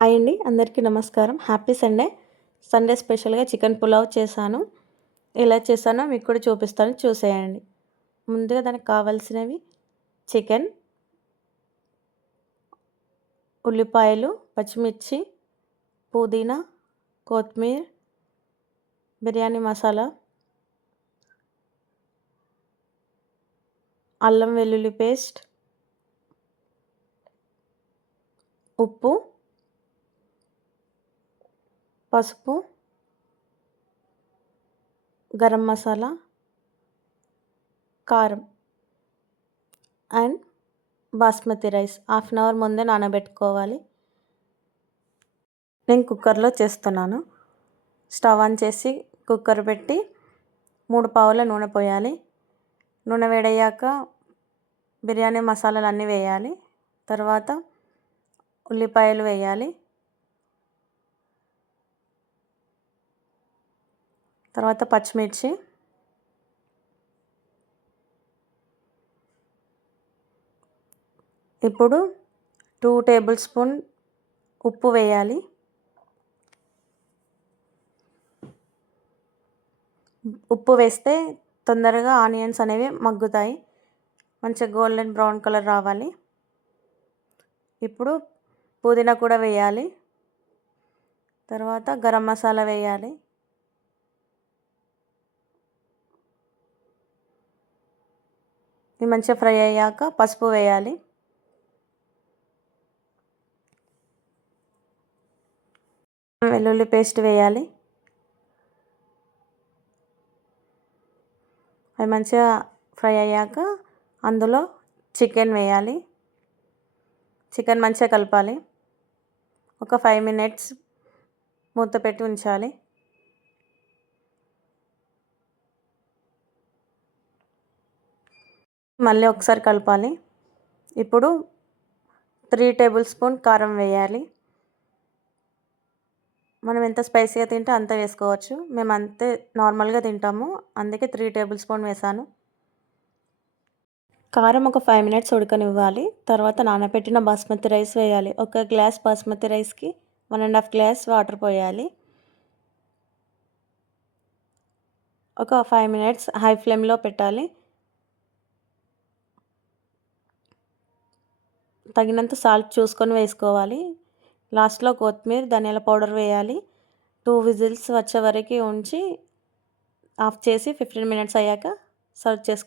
Hi అండి, అందరికీ నమస్కారం. Happy Sunday. సండే స్పెషల్‌గా చికెన్ పులావ్ చేశాను. ఎలా చేశానో మీకు కూడా చూపిస్తాను, చూసేయండి. ముందుగా దానికి కావాల్సినవి చికెన్, ఉల్లిపాయలు, పచ్చిమిర్చి, పుదీనా, కొత్తిమీర, బిర్యానీ మసాలా, అల్లం వెల్లుల్లి పేస్ట్, ఉప్పు, పసుపు, గరం మసాలా, కారం and basmati rice half an hour ముందే నానబెట్టుకోవాలి. నేను కుక్కర్లో చేస్తున్నాను. స్టవ్ ఆన్ చేసి కుక్కర్ పెట్టి 3 పావుల నూనె పోయాలి. నూనె వేడయ్యాక బిర్యానీ మసాలాలు అన్నీ వేయాలి. తర్వాత ఉల్లిపాయలు వేయాలి. తర్వాత పచ్చిమిర్చి, ఇప్పుడు 2 టేబుల్ స్పూన్ ఉప్పు వేయాలి. ఉప్పు వేస్తే తొందరగా ఆనియన్స్ అనేవి మగ్గుతాయి. మంచిగా గోల్డెన్ బ్రౌన్ కలర్ రావాలి. ఇప్పుడు పుదీనా కూడా వేయాలి. తర్వాత గరం మసాలా వేయాలి. ఇది మంచిగా ఫ్రై అయ్యాక పసుపు వేయాలి. వెల్లుల్లి పేస్ట్ వేయాలి. అది మంచిగా ఫ్రై అయ్యాక అందులో చికెన్ వేయాలి. చికెన్ మంచిగా కలపాలి. ఒక 5 మినిట్స్ మూత పెట్టి ఉంచాలి. మళ్ళీ ఒకసారి కలపాలి. ఇప్పుడు 3 టేబుల్ స్పూన్ కారం వేయాలి. మనం ఎంత స్పైసీగా తింటే అంత వేసుకోవచ్చు. మేము అంతే నార్మల్గా తింటాము, అందుకే 3 టేబుల్ స్పూన్ వేసాను. కారం ఒక 5 మినిట్స్ ఉడకనివ్వాలి. తర్వాత నానబెట్టిన బాస్మతి రైస్ వేయాలి. ఒక గ్లాస్ బాస్మతి రైస్కి 1.5 గ్లాస్ వాటర్ పోయాలి. ఒక 5 మినిట్స్ హై ఫ్లేమ్లో పెట్టాలి. తగినంత సాల్ట్ చూసుకొని వేసుకోవాలి. లాస్ట్లో కొత్తిమీర, ధనియాల పౌడర్ వేయాలి. 2 విజిల్స్ వచ్చే వరకు ఉంచి ఆఫ్ చేసి 15 మినిట్స్ అయ్యాక సర్వ్ చేసుకోవాలి.